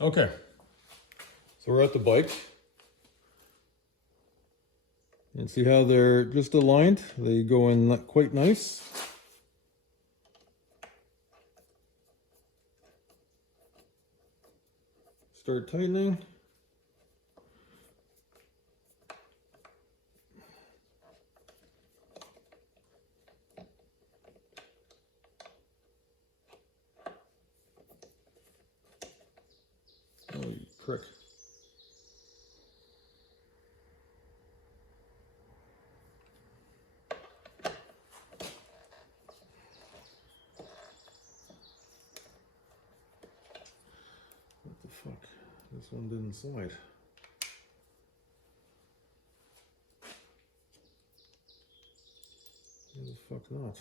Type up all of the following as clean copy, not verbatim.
Okay, so we're at the bike. And see how they're just aligned? They go in quite nice. Start tightening. Oh, you prick. What the fuck? This one didn't slide. Why the fuck not?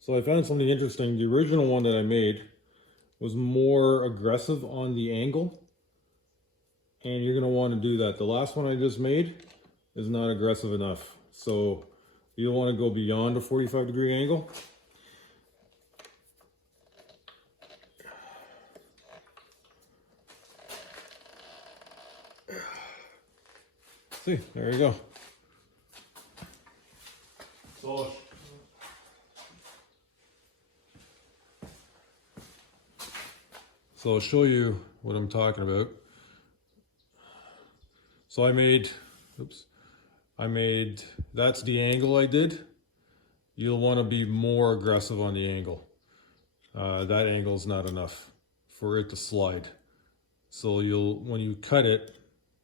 So I found something interesting. The original one that I made was more aggressive on the angle. And you're gonna want to do that. The last one I just made is not aggressive enough. So you don't want to go beyond a 45-degree angle. See, there you go. So I'll show you what I'm talking about. So I made, that's the angle I did. You'll want to be more aggressive on the angle. That angle is not enough for it to slide. So when you cut it,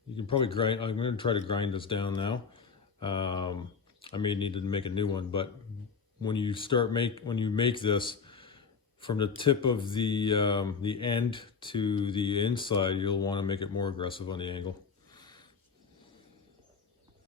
you can probably grind. I'm going to try to grind this down now. I may need to make a new one, but when you make this, from the tip of the end to the inside, you'll want to make it more aggressive on the angle.